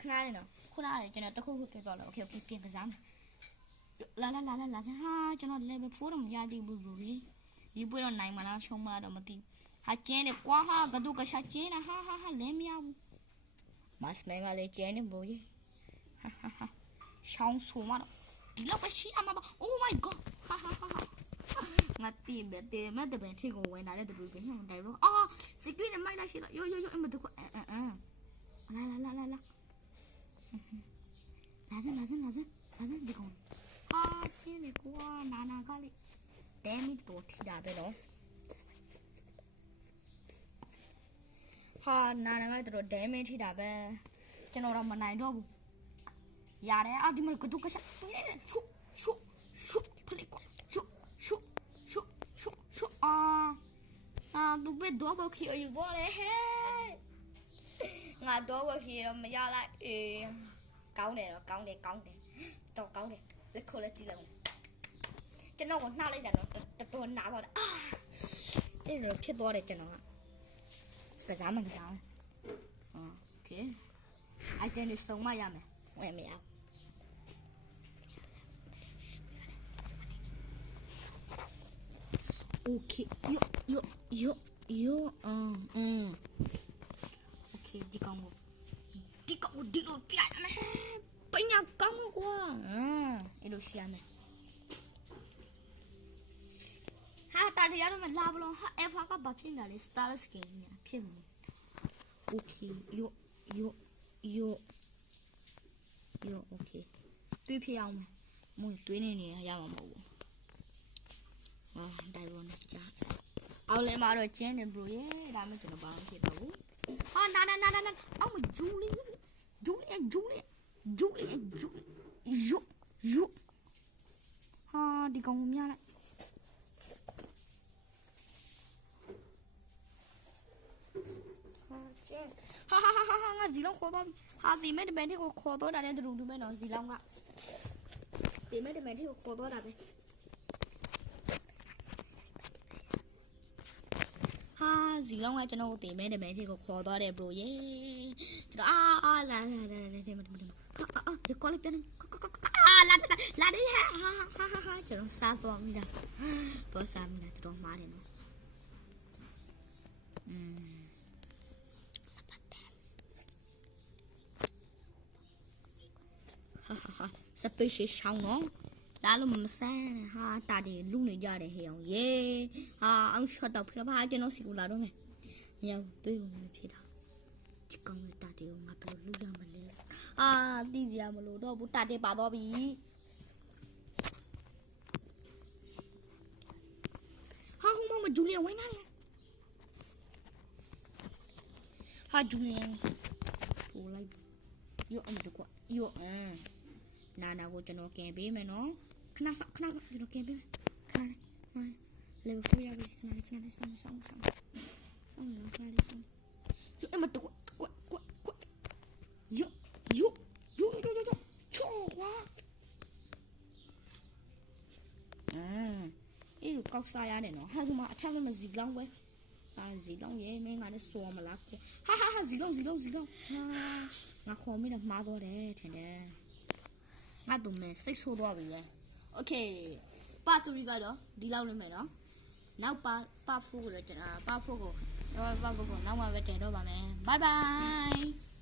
ခဏလေးနော်ခုနကကျွန်တော်တခုခုပြတော့လို့โอเคပြင်ကစားမယ်လာဟာကျွန်တော် level 4တော့မရသေးဘူးဘရိုဒီပွဲတော့နိုင်မလားရှုံးမလားတော့မသိဟာကျင်းတယ်ကွာဟာကဒုကရှာကျင်းတာဟာလဲမရဘူးမတ်မဲကလည်းကျင်းတယ်ဘရိုကြီးဟာရှောင်းဆိုမတော့ဒီလောက်ပဲရှိအမှာပါ oh my god ဟာငါတင်ပဲတင်မဲ့တပင်ထိကိုဝင်လာတဲ့တူပဲဟမ်တိုင်လို့အာစကွင်းနဲ့မိုက်လိုက်ရှိတော့ယောအမတကွလာစဒီကောင်ဟာရှင်းလေကွာနာကလေး damage တော့ထိတာပဲနော်ဟာနာကလည်းတော် damage ထိတာပဲကျွန်တော်တော့မနိုင်တော့ဘူးရတယ်အာဒီမှာကတုကစားတူနေတယ်ရှုဖလိကွာရှုအာသူပဲတော့ဘခီယူတော့လေဟဲ့ငါတော့ဘခီတော့မရလိုက်ကောင်းတယ်တော့ကောင်းတယ်တော့ကောင်းတယ်လက်ခေါ်လက်ကြည့်လိုက်ကျွန်တော်ကနှားလိုက်တာတော့တော်နာတော့အဲ့လိုဖြစ်သွားတယ်ကျွန်တော်ကစားမှโอเคအဲ့ဒါနဲ့ဆုံးမရမယ်ဝင်မရโอเคယောโอเคဒီကောင်ကိုဒီလိုပြရမယ်ပညာကောင်းကွာအဲ့လိုရှိရမယ်ဟာတားရရမလာဘလို့ဟာအဖာကဘာဖြစ်လာလဲ star skin ညာဖြစ်မလို့โอเคယောโอเคတွေးဖြစ်အောင်မယ်မွေတွေးနေရမှာမဟုတ်ဘူးတိုင်ရောနဲ့ကြားအောင်လဲမှာတော့ကျင်းတယ်ဘရိုရဲ့ဒါမှကျွန်တော်ဘာမှဖြစ်တော့ဘူးဟာနာအောင်မဂျူလီယောဟာဒီကောင်မြလိုက်ဟာငါဇီလောင်းခေါ်တော့ဟာဒီမဲ့တမန်ที่ကိုခေါ်တော့တာနဲ့တူတူပဲနော်ဇီလောင်းကဒီမဲ့တမန်ที่ကိုခေါ်တော့တာပဲဟာဇီလောင်းကကျွန်တော်ကိုဒီမဲ့တမန်ที่ကိုခေါ်တော့တယ်ဘရိုရေကျွန်တော်လာဒီကောလေးပြန်လာဒီဟာကျွန်တော်စားတော့မိလားတော့စားမိလားတော်မားတယ်နော်စပယ်ရှယ်ရှောင်းနော်လာလို့မဆန်းဟာတာတယ်လူနေကြတယ်ဟဲ့အောင်ယေဟာအောင်ရှော့တော့ဖေးပါကျွန်တော်စီကိုလာတော့မယ်မရဘူးတွေးလို့မဖြစ်တာဒီကောင်လေးတာတယ်ကိုငါဘယ်လိုလုပ်ရမလဲတီးစရာမလိုတော့ဘူးတာတယ်ပါတော့ပြီဟာဟိုမဂျူလီယန်ဝင်လာတယ်ဟာဂျူလီယန်ဟိုလိုက်ယောအမတကွယောနာကိုကျွန်တော်ကင်ပေးမယ်နော်ခဏကျွန်တော်ကင်ပေးမယ်ခဏလေဘယ်ရပြီခဏလေးဆောင်းနော်ခဏလေးဆောင်းယောအမတကွယောချောကွာအဲ့လိုကောက်စားရတယ်နော်ဟာဒီမှာအထက်မှာဇီလောင်းပဲဇီလောင်းရဲ့မင်းကလည်းစောမလားဟာဇီလောင်းငါခေါ်မိတယ်မှားတော့တယ်ထင်တယ်ငါတို့မဲစိတ်ဆိုးသွားပြီလေโอเคပါတူရီကတော့ဒီလောက်လေးမယ်နော်နောက်ပါဖို့ကိုလည်းကျွန်တော်ပါဖို့ကိုနောက်မှပဲတင်တော့ပါမယ် bye bye